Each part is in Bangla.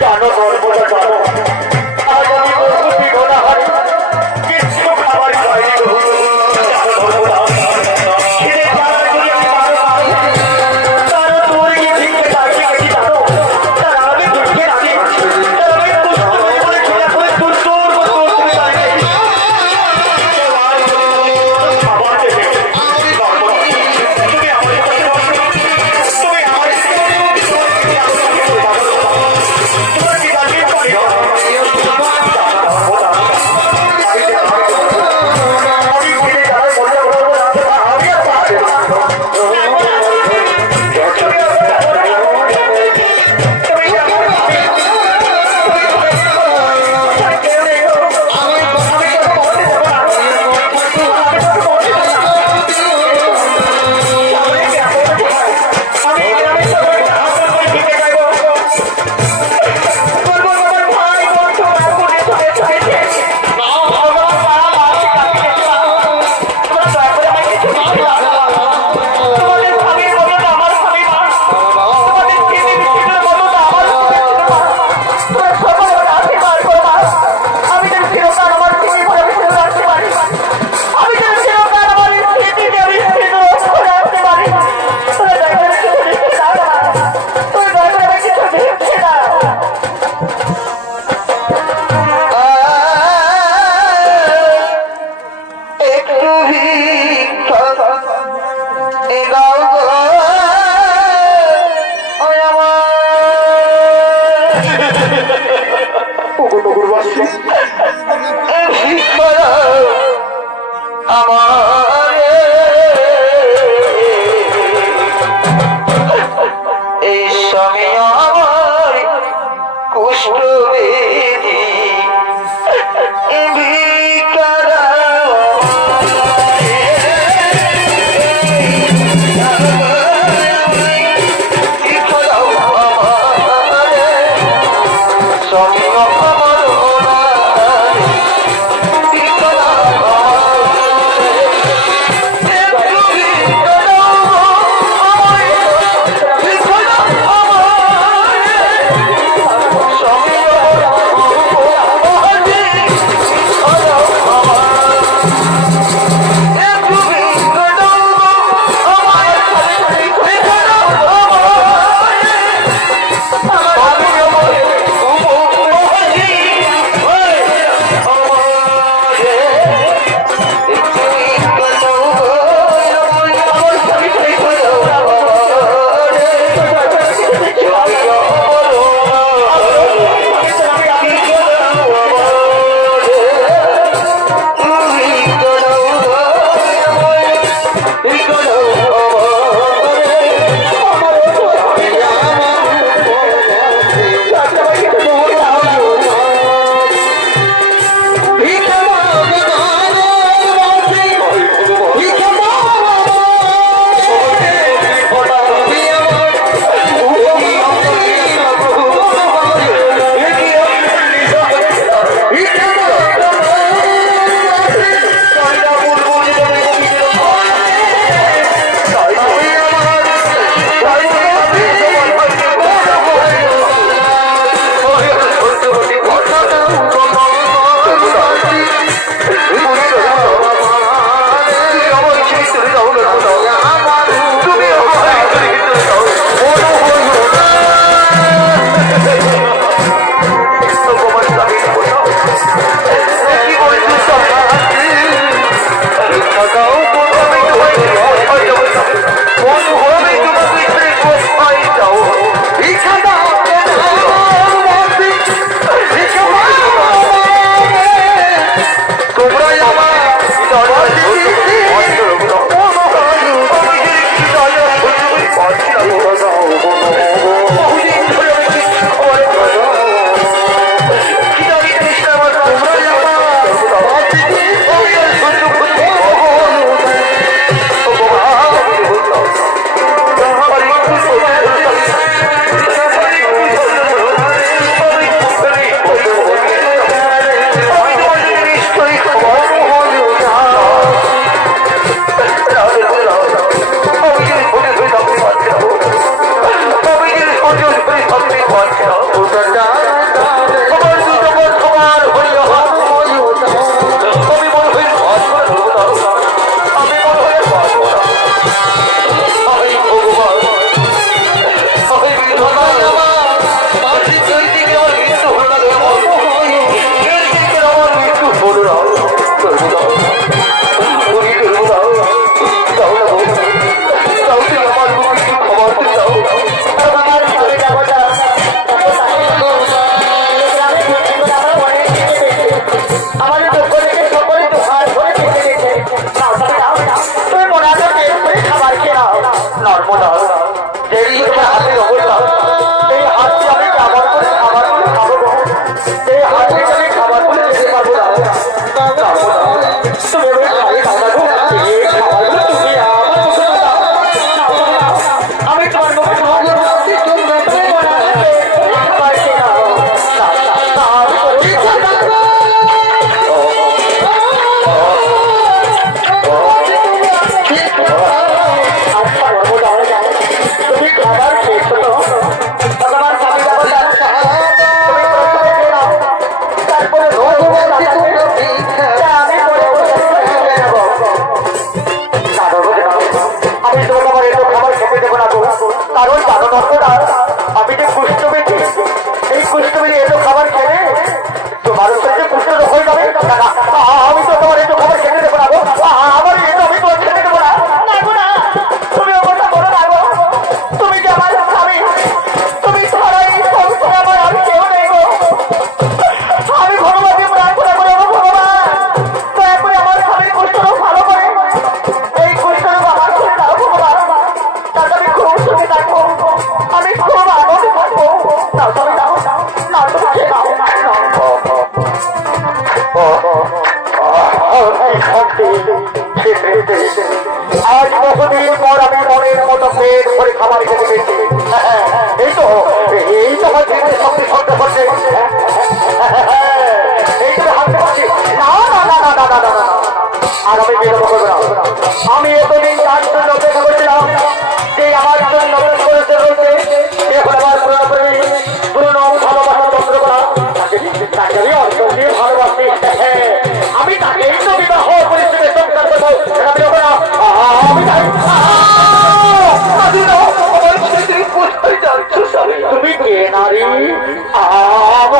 জানো গর্বটা জানো আজ আমি প্রস্তুতি গোনা হারি কিছু খাবার খাইনি গো জানো গর্বটা খিদে পাড়া যদি আমি তার তোর কি ভিক্ষে চাইছি গেছি জানো তার আমি ভিক্ষে রাখি তার আমি পুষ্প করে খেলা করে দূর দূর করে দাঁড়িয়ে খাবার দেবে তুমি আমার কাছে তুমি আমার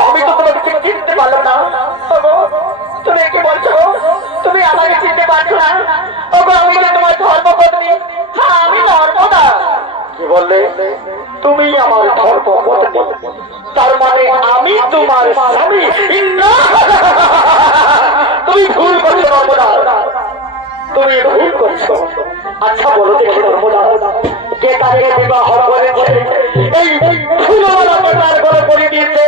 আমি তো তোমাকে চিনতে পারলাম না। তুমি কি বলছো? তুমি আমাকে চিনতে পারছো না? আমি যে তোমার ধর্মপত্নী। হ্যাঁ, আমি ধর্মদা। কি বললে? তুমি আমার ধর্মপত্নী, তার মানে আমি তোমার স্বামী। তুমি ভুল করছো ধর্মদা, তুমি ভুল করছো। আচ্ছা বলো দেখি ধর্মদা, কে তাকে বিবাহ করেছে? এই ফুলওয়ালা তার ঘরে করে দিয়েছে।